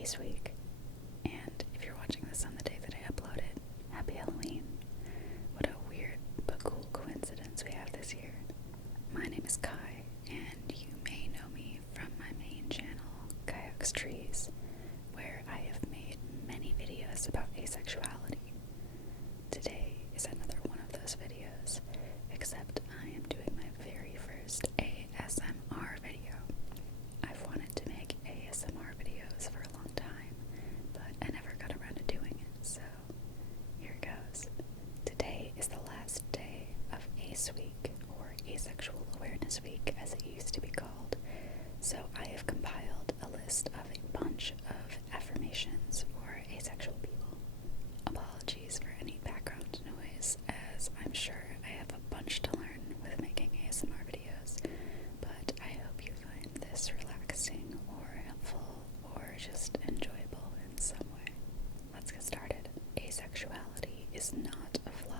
Ace Week, and if you're watching this on the day that I uploaded, happy Halloween. What a weird but cool coincidence we have this year. My name is Kai, and you may know me from my main channel, Kayak's Trees, where I have made many videos about asexuality. Today is another one of those videos, except I am doing my very first ASMR video. I've wanted to make ASMR videos for a long time, but I never got around to doing it, so here it goes. Today is the last day of Ace Week, or Asexual Awareness Week as it used to be called, so I have compiled a list of a bunch of affirmations for asexual people. Apologies for any background noise, as I'm sure I have a bunch to learn with making ASMR videos, but I hope you find this relaxing or helpful or just enjoyable in some way. Let's get started. Asexuality is not a flaw.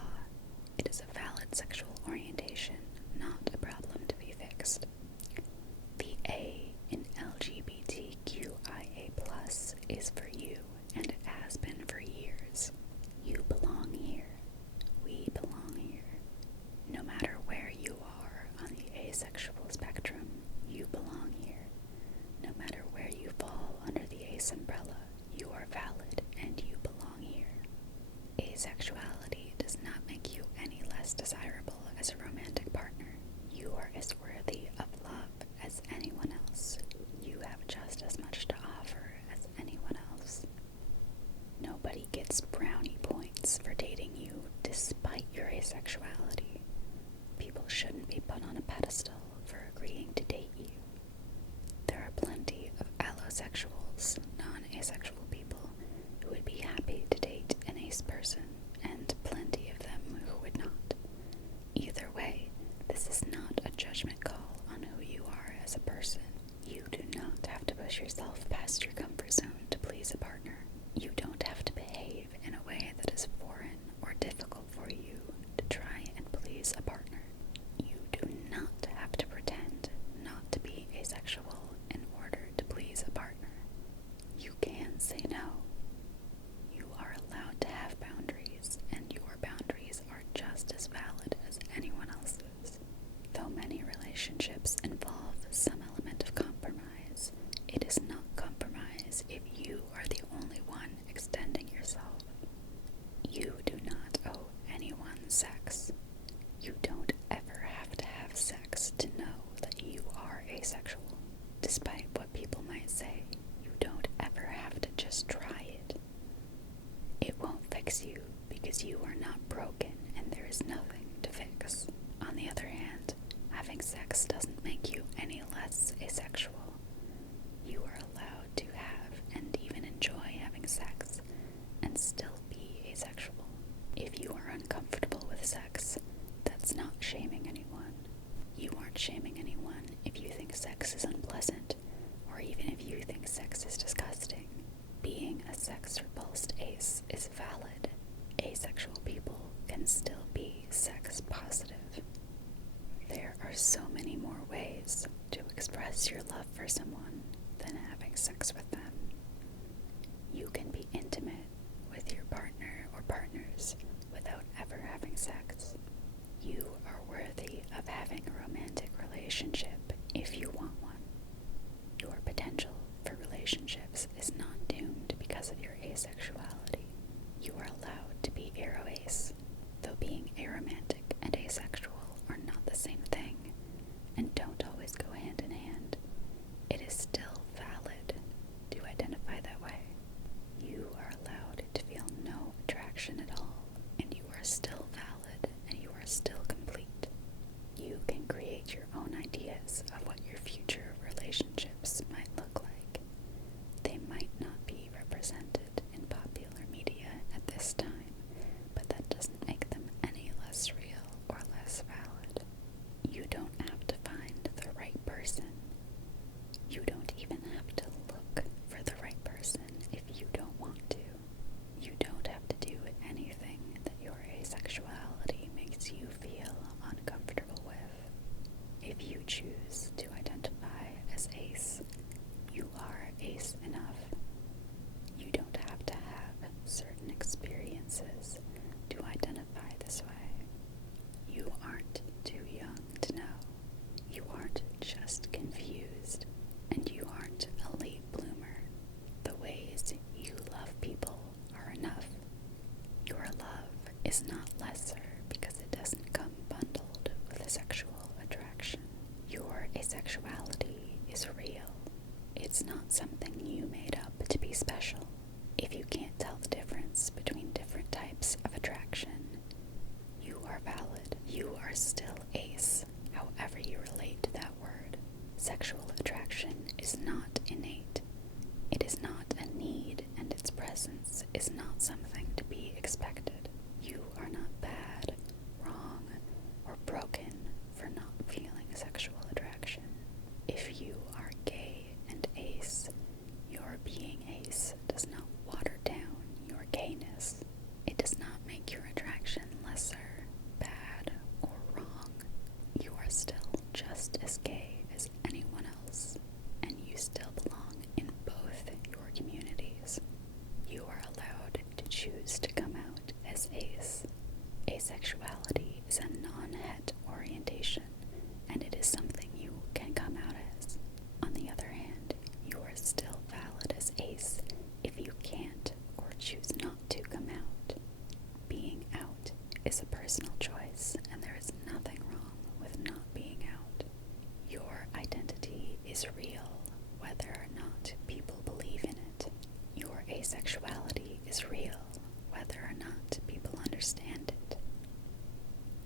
It is a valid sexual orientation, not a problem to be fixed. The A in LGBTQIA+ is for you, and it has been for years. You belong here. We belong here. No matter where you are on the asexual spectrum, you belong here. No matter where you fall under the ace umbrella, you are valid and you belong here. Asexuality does not make you any less desirable as a romantic partner. You are as worthy of love as anyone else. You have just as much to offer as anyone else. Nobody gets brownie points for dating you despite your asexuality. People shouldn't be put on a pedestal for agreeing to date you. There are plenty of allosexuals, non-asexual people, who would be happy to date an ace person, and plenty of them who would not. Either way, this is not a judgment call on who you are as a person. You do not have to push yourself past your comfort zone to please a partner. You don't have to behave in a way that is foreign or difficult for you to try and please a partner. You do not have to pretend not to be asexual in order to please a partner. You can say no. You are allowed to have boundaries, and your boundaries are just as valid as anyone else's. Though many relationships involve some element of compromise, it is not compromise if you are the only one extending yourself. You do not owe anyone sex. You don't ever have to have sex to know that you are asexual. Despite what people might say, you don't ever have to just try it. It won't fix you because you are not broken and there is nothing to fix. On the other hand, having sex doesn't make you any less asexual. You are allowed to have and even enjoy having sex and still be asexual. If you are uncomfortable with sex, that's not shaming anyone. You aren't shaming anyone if you think sex is unpleasant, or even if you think sex is disgusting. Being a sex-repulsed ace is valid. Asexual people can still be sex-positive. There are so many more ways to express your love for someone than having sex with them. You can be intimate with your partner or partners without ever having sex. You are worthy of having a romantic relationship if you want one. Your potential for relationships is not doomed because of your asexuality. You are allowed to be aro-ace, though being aromantic and asexual are not the same thing, and don't always go hand in hand. It is still valid to identify that way. You are allowed to feel no attraction at all, and you are still valid, and you are still complete. You can create your own ideas of what your future relationships might look like. experiences to identify this way. You aren't too young to know. You aren't just confused, and you aren't a late bloomer. The ways you love people are enough. Your love is not lesser because it doesn't come bundled with a sexual attraction. Your asexuality is real. It's not something you made up to be special. If you can't tell the difference between different types of attraction, you are valid. You are still ace, however you relate to that word. Sexual attraction is not innate. It is not a need, and its presence is not something to be expected. You are not bad, wrong, or broken for not feeling sexual attraction. If you are gay and ace, your being ace does not water down your gayness. It does not make your attraction lesser, bad, or wrong. You are still just as gay as anyone else, and you still belong in both your communities. You are allowed to choose to come out as ace. Asexuality is a non-het orientation, and it is something you can come out as. On the other hand, you are still valid as ace if you can't or choose not to come out. Being out is a personal choice, and there is nothing wrong with not being out. Your identity is real, whether or not people believe in it. Your asexuality is real, whether or not people understand it.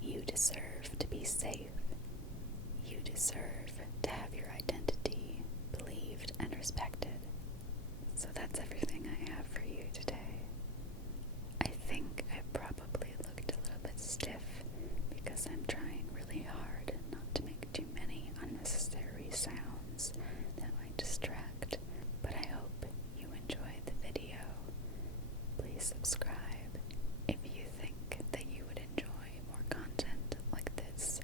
You deserve to be safe. You deserve to have your identity believed and respected. So that's everything I have for you today. I think I probably looked a little bit stiff because I'm trying really hard not to make too many unnecessary sounds that might distract, but I hope you enjoyed the video. Please subscribe if you think that you would enjoy more content like this,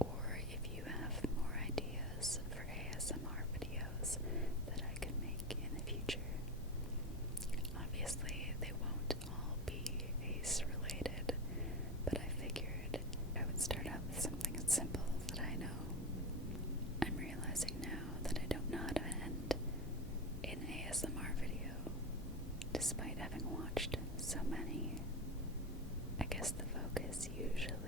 or if you have more ideas for ASMR videos that I can make in the future. Obviously, they won't all be ace related, but I figured I would start out with something simple that I know. I'm realizing now that I don't know how to end an ASMR video, despite having watched so many. I guess the focus usually